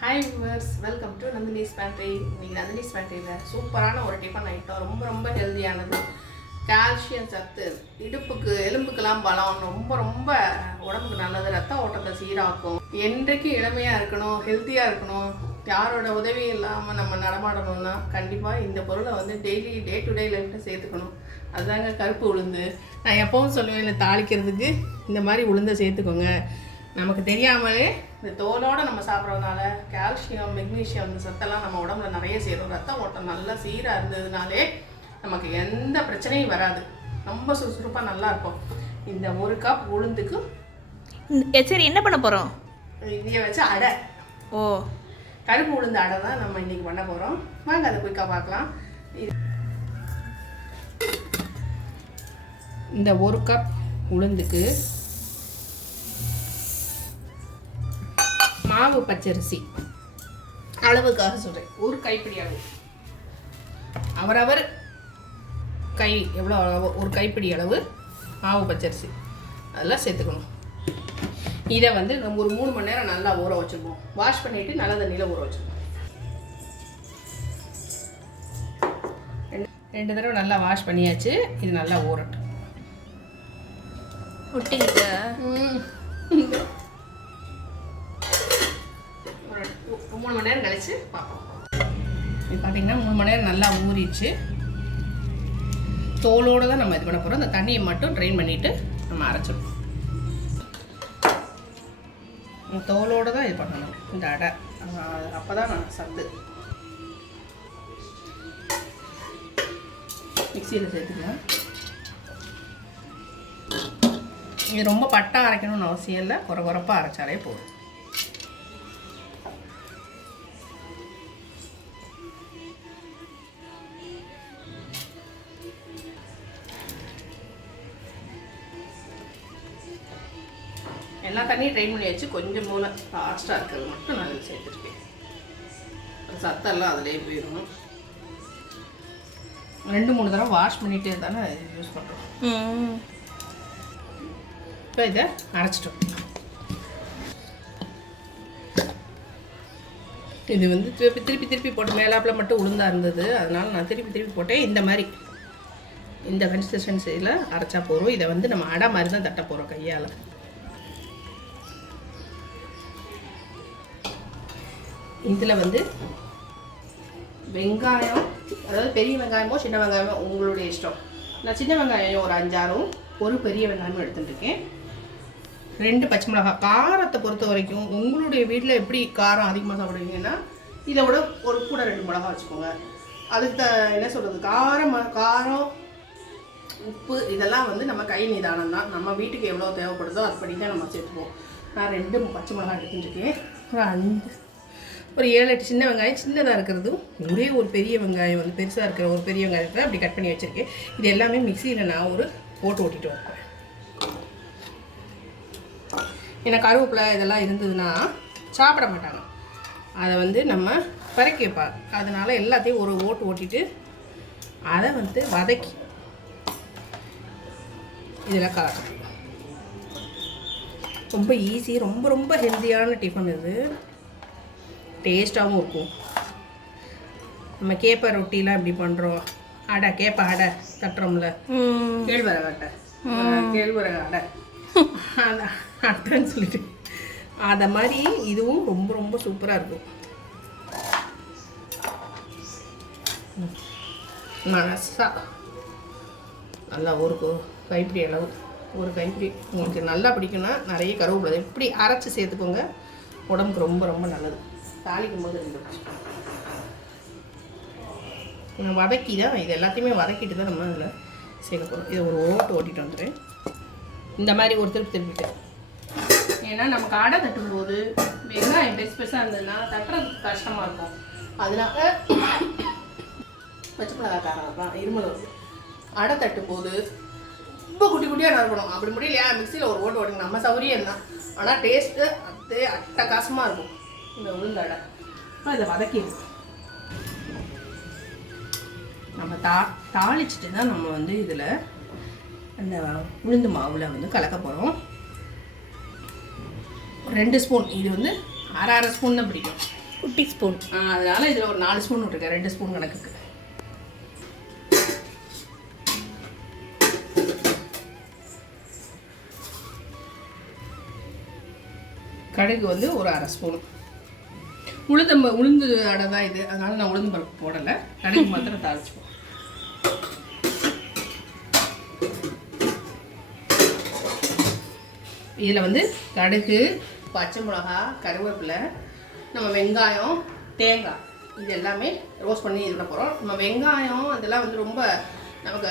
Hi viewers, welcome to Nandini's pantry. இன்னைக்கு நந்தினிஸ் பேண்ட்ரியில் சூப்பரான ஒரு டிஃபன் ஐட்டம், ரொம்ப ரொம்ப ஹெல்த்தியானது. கால்சியம் சத்து, இடுப்புக்கு எலும்புக்கெல்லாம் பலம், ரொம்ப ரொம்ப உடம்புக்கு நல்லது. ரத்த ஓட்டத்தை சீராக்கும். என்றைக்கும் இளமையாக இருக்கணும், ஹெல்த்தியாக இருக்கணும், யாரோட உதவி இல்லாமல் நம்ம நடமாடணும்னா கண்டிப்பாக இந்த பொருளை வந்து டெய்லி டே டு டே லைஃப்பில் சேர்த்துக்கணும். அதுதாங்க கருப்பு உளுந்து. நான் எப்பவும் சொல்லுவேன், இல்லை தாளிக்கிறதுக்கு இந்த மாதிரி உளுந்தை சேர்த்துக்கோங்க. நமக்கு தெரியாமலே இந்த தோலோடு நம்ம சாப்பிட்றதுனால கால்சியம், மெக்னீஷியம், இந்த சத்தெல்லாம் நம்ம உடம்புல நிறைய சேரும். ரத்த ஓட்டம் நல்லா சீராக இருந்ததுனாலே நமக்கு எந்த பிரச்சனையும் வராது. ரொம்ப சுறுசுறுப்பாக நல்லா இருக்கும். இந்த ஒரு கப் உளுந்துக்கு சரி என்ன பண்ண போகிறோம்? இதைய வச்சு அடை. ஓ, கருப்பு உளுந்து அடை தான் நம்ம இன்றைக்கி பண்ண போகிறோம். வாங்க அதை குயிக்காக பார்க்கலாம். இந்த ஒரு கப் உளுந்துக்கு மாவு பச்சரிசி அளவுக்காக சொல்கிறேன், ஒரு கைப்பிடி அளவு. அவரவர் கை எவ்வளோ அளவு, ஒரு கைப்பிடி அளவு மாவு பச்சரிசி அதெல்லாம் சேர்த்துக்கணும். இதை வந்து நம்ம ஒரு 3 மணி நேரம் நல்லா ஊற வச்சுருப்போம். வாஷ் பண்ணிவிட்டு நல்ல தண்ணியில் ஊற வச்சுருப்போம். 2 தடவை நல்லா வாஷ் பண்ணியாச்சு. இது நல்லா ஊறட்டும். ஒட்டிக்கிட்ட ஒரு 3 மணி நேரம் கழிச்சு பார்ப்போம். இது பார்த்தீங்கன்னா 3 மணி நேரம் நல்லா ஊறிச்சு. தோலோடு தான் நம்ம இது பண்ண போகிறோம். அந்த தண்ணியை மட்டும் ட்ரெயின் பண்ணிவிட்டு நம்ம அரைச்சிடணும். தோலோடு தான் இது பண்ணணும் இந்த அடை. அப்போ தான் நான் சத்து. மிக்சியில் சேர்த்துக்கலாம். இது ரொம்ப பட்டா அரைக்கணும்னு அவசியம் இல்லை, குறப்பாக அரைச்சாலே போதும். எல்லா தண்ணியும் ட்ரைன் பண்ணி வச்சு கொஞ்சம் போல் ஃபாஸ்ட்டாக இருக்கிறது மட்டும் நான் சேர்த்துருக்கேன். சத்தெல்லாம் அதிலே போயிடும். 2-3 தடவை வாஷ் பண்ணிகிட்டே தானே யூஸ் பண்ணுறோம். இப்போ இதை அரைச்சிட்டோம். இது வந்து திருப்பி போட்டு மேலாப்பில் மட்டும் உளுந்தாக இருந்தது, அதனால் நான் திருப்பி போட்டேன். இந்த மாதிரி இந்த கன்சிஸ்டன்சியில் அரைச்சா போகிறோம். இதை வந்து நம்ம அடை மாதிரி தான் தட்ட போகிறோம் கையால். இதில் வந்து வெங்காயம், அதாவது பெரிய வெங்காயமோ சின்ன வெங்காயமோ உங்களுடைய இஷ்டம். நான் சின்ன வெங்காயம் ஒரு 5-6, ஒரு பெரிய வெங்காயமும் எடுத்துட்டுருக்கேன். 2 பச்சை மிளகாய். காரத்தை பொறுத்த வரைக்கும் உங்களுடைய வீட்டில் எப்படி காரம் அதிகமாக சாப்பிடுவீங்கன்னா இதை விட ஒரு கூட 2 மிளகா வச்சுக்கோங்க. அதுக்கு என்ன சொல்கிறது, காரம், உப்பு இதெல்லாம் வந்து நம்ம கை நிதானம் தான். நம்ம வீட்டுக்கு எவ்வளோ தேவைப்படுதோ அதுபடி தான் நம்ம சேர்த்துப்போம். நான் 2 பச்சை மிளகாய் எடுத்துட்டுருக்கேன். ஒரு 7-8 சின்ன வெங்காயம், சின்னதாக இருக்கிறதும் ஒரே ஒரு பெரிய வெங்காயம் வந்து பெருசாக இருக்கிற ஒரு பெரிய வெங்காயத்தை அப்படி கட் பண்ணி வச்சுருக்கேன். இது எல்லாமே மிக்சியில் நான் ஒரு போட்டு ஓட்டிட்டு வைப்பேன். ஏன்னா கருவேப்பிலை இதெல்லாம் இருந்ததுன்னா சாப்பிட மாட்டாங்க. அதை வந்து நம்ம பறக்கி வைப்பாங்க. அதனால் எல்லாத்தையும் ஒரு ஓட்டிட்டு அதை வந்து வதக்கி இதெல்லாம் கலக்கணும். ரொம்ப ஈஸி, ரொம்ப ரொம்ப ஹெல்த்தியான டிஃபன் இது. டேஸ்ட்டாகவும் இருக்கும். நம்ம கேப்பை ரொட்டிலாம் இப்படி பண்ணுறோம். அடை, கேப்பை அடை தட்டுறோம்ல, கேழ்வரகு அடை அட்டைன்னு சொல்லிட்டு அதை மாதிரி இதுவும் ரொம்ப ரொம்ப சூப்பராக இருக்கும். மனசா நல்லா ஒரு கைப்பிடி அளவு, ஒரு கைப்பிடி. உங்களுக்கு நல்லா பிடிக்குன்னா நிறைய கருவேப்பிலை இப்படி அரைச்சி சேர்த்துக்கோங்க. உடம்புக்கு ரொம்ப ரொம்ப நல்லது. தாளிக்கும் போது 2 வதக்கி தான் இது எல்லாத்தையுமே வதக்கிட்டு தான் நம்ம அதில் சேர்க்க போகிறோம். இதை ஒரு ஓட்டிட்டு வந்துடுறேன். இந்த மாதிரி ஒரு திருப்பிட்டு, ஏன்னா நமக்கு அடை தட்டும்போது வெங்காயம் பெருசாக இருந்ததுன்னா தட்டுறதுக்கு கஷ்டமாக இருக்கும். அதனால பச்சை மிளகாய் காரம் தான் இருமல் வருது. அடை தட்டும்போது ரொம்ப குட்டியாக நறுக்கணும். அப்படி முடியலையா மிக்சியில் ஒரு ஓட்டுங்க, நம்ம சௌரியம் தான். ஆனால் டேஸ்ட்டு அதே அட்டகாசமாக இருக்கும் இந்த உளுந்து அடை. இப்போ இதை வதக்கிடுவோம். நம்ம தாளிச்சுட்டு தான் நம்ம வந்து இதில் அந்த உளுந்து மாவில் வந்து கலக்க போகிறோம். 2 ஸ்பூன், இது வந்து அரை ஸ்பூன் தான் பிடிக்கும். குட்டி ஸ்பூன். அதனால இதில் ஒரு 4 ஸ்பூன் விட்டுருக்கேன், 2 ஸ்பூன் கணக்குக்கு. கடுகு வந்து ஒரு 1/2 ஸ்பூன். உளுந்து அடை தான் இது, அதனால நான் உளுந்து பருப்பு போடலை, கடுகு மாத்திரம் தாளிச்சுப்போம். இதில் வந்து கடுகு, பச்சை மிளகா, கருவேப்பிலை, நம்ம வெங்காயம், தேங்காய் இது எல்லாமே ரோஸ்ட் பண்ணி இதில் போகிறோம். நம்ம வெங்காயம் அதெல்லாம் வந்து ரொம்ப நமக்கு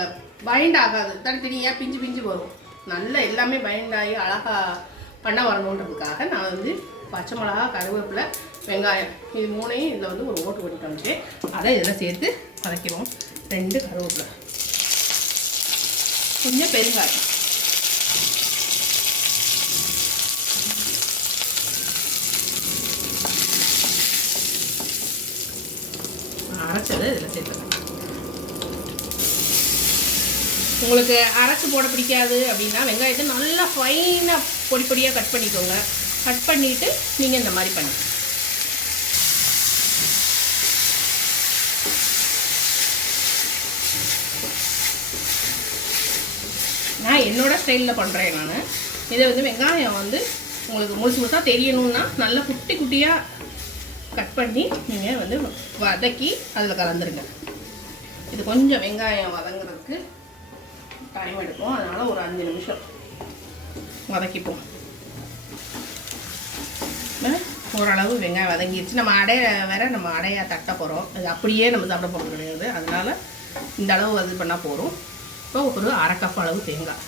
பைண்ட் ஆகாது, தனித்தனியாக பிஞ்சு பிஞ்சு வரும். நல்லா எல்லாமே பைண்ட் ஆகி அழகாக பண்ண வரணுன்றதுக்காக நான் வந்து பச்சை மிளகா, கருவேப்பிலை, வெங்காயம் இது 3ஐயும் இதில் வந்து ஒரு ஓட்டு பண்ணி காமிச்சு அதை இதில் சேர்த்து வதக்கிடுவோம். 2 கருவேப்பிலை, கொஞ்சம் பெருங்காயம், அரைச்சதை இதில் சேர்த்துக்கலாம். உங்களுக்கு அரைச்சி போட பிடிக்காது அப்படின்னா வெங்காயத்தை நல்லா ஃபைனாக பொடி பொடியாக கட் பண்ணிக்கோங்க. கட் பண்ணிவிட்டு நீங்கள் இந்த மாதிரி பண்ணி நான் என்னோடய ஸ்டைலில் பண்ணுறேன். நான் இதை வந்து வெங்காயம் வந்து உங்களுக்கு முழுசு முழுசாக தெரியணுன்னா நல்லா குட்டி குட்டியாக கட் பண்ணி நீங்கள் வந்து வதக்கி அதில் கலந்துருங்க. இது கொஞ்சம் வெங்காயம் வதங்குறதுக்கு டைம் எடுக்கும், அதனால் ஒரு 5 நிமிஷம் வதக்கிப்போம். ஓரளவு வெங்காயம் வதங்கிடுச்சு. நம்ம நம்ம அடையை தட்ட போகிறோம், அது அப்படியே நம்ம சாப்பிட போகிறது கிடையாது, அதனால் இந்த அளவு இது பண்ணால் போகிறோம். இப்போ ஒரு 1/2 கப் அளவு தேங்காய்,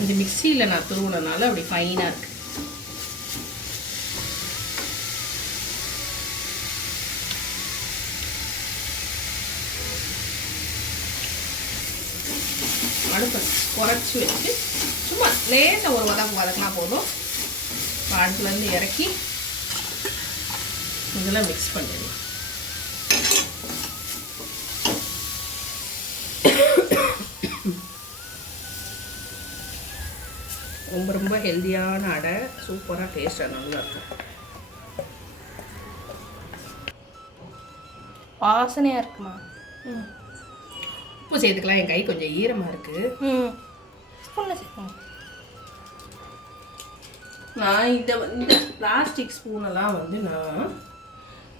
இந்த மிக்சியில் நான் துருவினனால அப்படி ஃபைனாக இருக்குது. அடுப்பை குறைச்சி வச்சு சும்மா லேசாக ஒரு வதக்கினா போதும். அடுப்புலேருந்து இறக்கி இதெல்லாம் மிக்ஸ் பண்ணிடலாம். ரொம்ப ரொம்ப ஹெல்த்தியான அடை, சூப்பராக டேஸ்ட்டாக நல்லாயிருக்கும். வாசனையாக இருக்குமா? உப்பு சேர்த்துக்கலாம், என் கை கொஞ்சம் ஈரமாக இருக்குது. ஸ்பூனில் சேர்க்கணும். நான் இந்த பிளாஸ்டிக் ஸ்பூனெல்லாம் வந்து நான்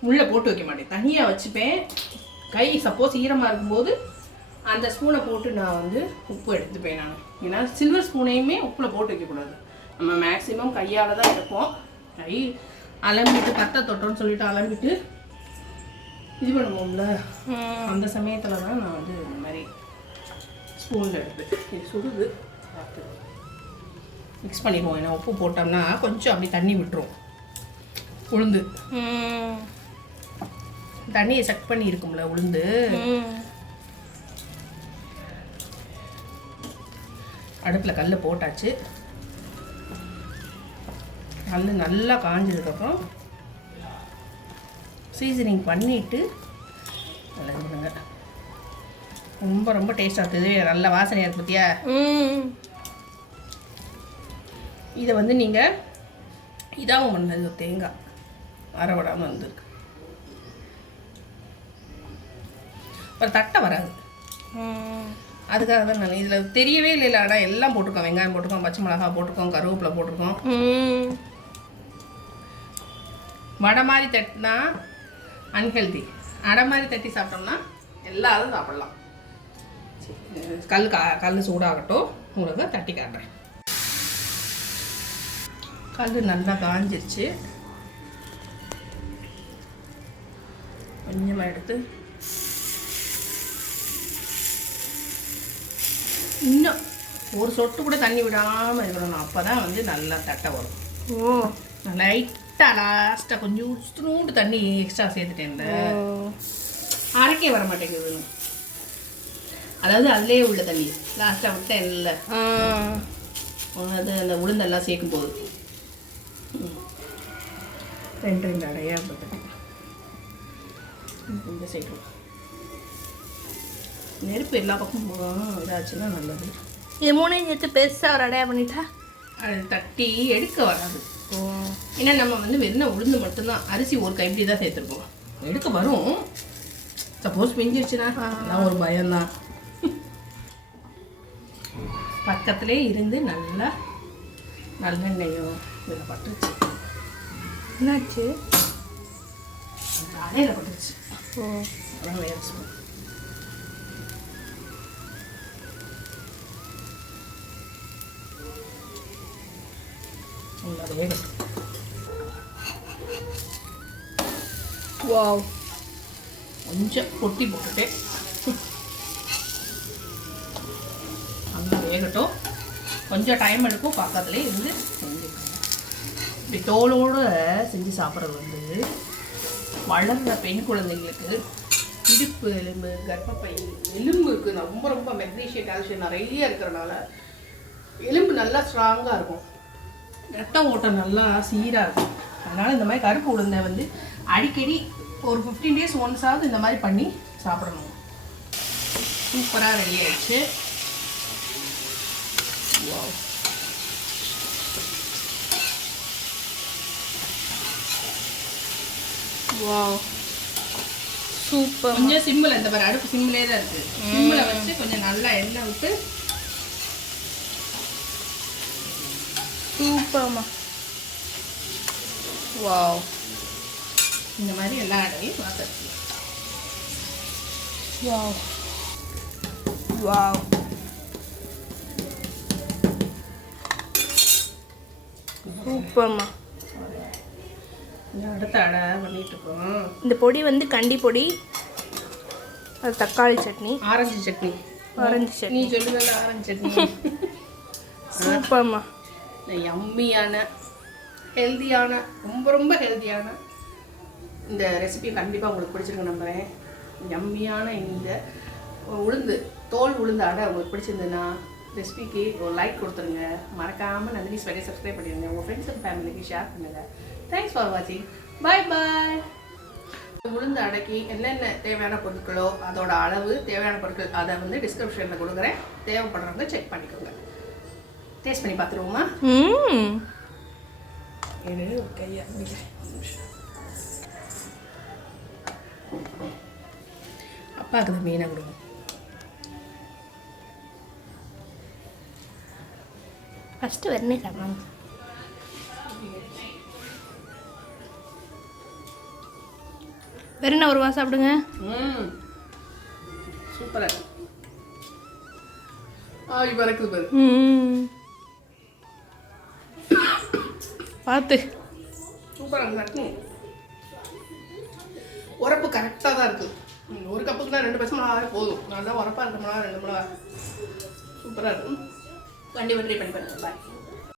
உள்ளே போட்டு வைக்க மாட்டேன், தனியாக வச்சுப்பேன். கை சப்போஸ் ஈரமாக இருக்கும்போது அந்த ஸ்பூனை போட்டு நான் வந்து உப்பு எடுத்துப்பேன். நான் ஏன்னா சில்வர் ஸ்பூனையுமே உப்பில் போட்டு வைக்கக்கூடாது. நம்ம மேக்ஸிமம் கையால் தான் எடுப்போம். கை அலம்பிட்டு கத்தை தொட்டோன்னு சொல்லிட்டு அலம்பிட்டு இது பண்ணுவோம்ல, அந்த சமயத்தில் தான் நான் வந்து இந்த மாதிரி ஸ்பூனில் எடுப்பேன். இது சுடுது, பார்த்து மிக்ஸ் பண்ணிடுவோம். ஏன்னா உப்பு போட்டோம்னா கொஞ்சம் அப்படி தண்ணி விட்டுரும். உளுந்து தண்ணியை செக் பண்ணி இருக்கும்ல உளுந்து. அடுப்பில் கல் போட்டாச்சு. கல் நல்லா காஞ்சதுக்கப்புறம் சீசனிங் பண்ணிவிட்டு நல்லா பண்ணுங்க. ரொம்ப ரொம்ப டேஸ்ட்டாக இருக்குது, நல்ல வாசனையாக இருக்குது பார்த்தியா. இதை வந்து நீங்கள் இதாகவும் பண்ணது தேங்காய் அரைவிடாமல் வந்துருக்கு. ஒரு தட்டை வராது, அதுக்காக தான் நான் இதில் தெரியவே இல்லை. ஆனால் எல்லாம் போட்டிருக்கோம், வெங்காயம் போட்டிருக்கோம், பச்சை மிளகாய் போட்டிருக்கோம், கருவேப்பிலை போட்டிருக்கோம். வடை மாதிரி தட்டினா அன்ஹெல்தி, அடை மாதிரி தட்டி சாப்பிட்டோம்னா எல்லாரும் சாப்பிடலாம். கல் சூடாகட்டும், உங்களுக்கு தட்டி காட்டுறேன். கல் நல்லா காஞ்சிருச்சு. கொஞ்சமாக எடுத்து இன்னும் ஒரு சொட்டு கூட தண்ணி விடாமல் இருக்கணும், அப்போ தான் வந்து நல்லா தட்டை வரும். லைட்டாக லாஸ்ட்டாக கொஞ்சம் உச்சுனூண்டு தண்ணி எக்ஸ்ட்ரா சேர்த்துட்டேன். அரைக்கே வர மாட்டேங்குது, அதாவது அதிலே உள்ள தண்ணி லாஸ்ட்டாக விட்டேன் இல்லை, அது அந்த உளுந்தெல்லாம் சேர்க்கும் போது 2 அடையாக போட்டேன். இந்த சைடு நெருப்பு எல்லா பக்கமும் இதாச்சுன்னா நல்லது. இது 3 சேர்த்து பெருசாக ஒரு அடையா பண்ணிட்டா அது தட்டி எடுக்க வராது. ஏன்னா நம்ம வந்து வெறும் உளுந்து மட்டும்தான், அரிசி ஒரு கைப்பிடி தான் சேர்த்துருப்போம். எடுக்க வரும், சப்போஸ் பிஞ்சிருச்சுன்னா அதான் ஒரு பயம்தான். பக்கத்துலேயே இருந்து நல்லா நல்லெண்ணெயும் இதில் பட்டுருச்சு. என்னாச்சு? அடையில் பட்டுருச்சு. ஓ, அதான் வேறு ஸ்பூன். வேகட்டும். வாவ். கொஞ்சம் கொட்டி போட்டுட்டு நல்லா வேகட்டும். கொஞ்சம் டைம் எடுக்கும், பக்கத்துலேயே இருந்து செஞ்சுக்கணும். இப்படி தோலோடு செஞ்சு சாப்பிட்றது வந்து வளர்கிற பெண் குழந்தைங்களுக்கு இடுப்பு எலும்பு, கர்ப்பப்பை எலும்புக்கு ரொம்ப ரொம்ப மெக்னீஷியம், கால்சியம் நிறைய இருக்கிறனால எலும்பு நல்லா ஸ்ட்ராங்காக இருக்கும், ரத்த ஓட்டம் நல்லா சீராக இருக்கும். அதனால் இந்த மாதிரி கருப்பு உளுந்தை வந்து அடிக்கடி ஒரு 15 days ஒன்ஸாவது இந்த மாதிரி பண்ணி சாப்பிடணும். சூப்பராக ரெடி ஆயிடுச்சு. வாவ். Wow, super. கொஞ்சம் சிம்மில், இந்த மாதிரி அடுப்பு சிம்மிலே தான் இருக்குது, சிம்மில் வச்சு கொஞ்சம் நல்லா எண்ணெய் விட்டு. சூப்பர்மா. வாவ். இந்த மாதிரி எல்லா அடையும் வாசல். Wow wow. சூப்பர்மா. அடுத்த அடை பண்ணிட்டு இருக்கோம். இந்த பொடி வந்து கண்டி பொடி, அது தக்காளி சட்னி, ஆரஞ்சு சட்னி. ஆரஞ்சு நீ சட்னி. சொல்லுவல ஆரஞ்சு சட்னி. சூப்பர்மா. யம்மியான ஹெல்த்தியான, ரொம்ப ரொம்ப ஹெல்த்தியான இந்த ரெசிபி கண்டிப்பாக உங்களுக்கு பிடிச்சிருக்கு நம்புகிறேன். யம்மியான இந்த உளுந்து, தோல் உளுந்து அடை உங்களுக்கு பிடிச்சிருந்ததுன்னா ரெசிபிக்கு ஒரு லைக் கொடுத்துருங்க. மறக்காமல் நந்தினி ஸ்வெட்டை சப்ஸ்கிரைப் பண்ணிடுங்க. உங்கள் ஃப்ரெண்ட்ஸ் அண்ட் ஃபேமிலிக்கு ஷேர் பண்ணுங்கள். தேங்க்ஸ் ஃபார் வாட்சிங். பாய் பாய். உளுந்து அடைக்கி என்னென்ன தேவையான பொருட்களோ அதோட அளவு, தேவையான பொருட்கள் அதை வந்து டிஸ்கிரிப்ஷனில் கொடுக்குறேன். தேவைப்படுறவங்க செக் பண்ணிக்கோங்க. டேஸ்ட் பண்ணி பார்த்துருவோமா? கையா அப்பாவுக்கு தான் மீனாக கொடுங்க. ஃபஸ்ட்டு வெறுனே சாப்பிடுவாங்க. வெறுனா ஒரு வா சாப்பிடுங்க. சூப்பராக ஆவி பறக்குது பாரு. பார்த்து. சூப்பராக சட்னி. உரப்பு கரெக்டாக தான் இருக்குது. ஒரு கப்புக்கு தான் 2 பச்சை மிளகாவே போதும். நல்லா உரப்பாக இருக்க மிளகா 2 மிளகா சூப்பராக இருக்கும். கண்டிப்பாக ட்ரை பண்ணி பாருங்கள். பாய்.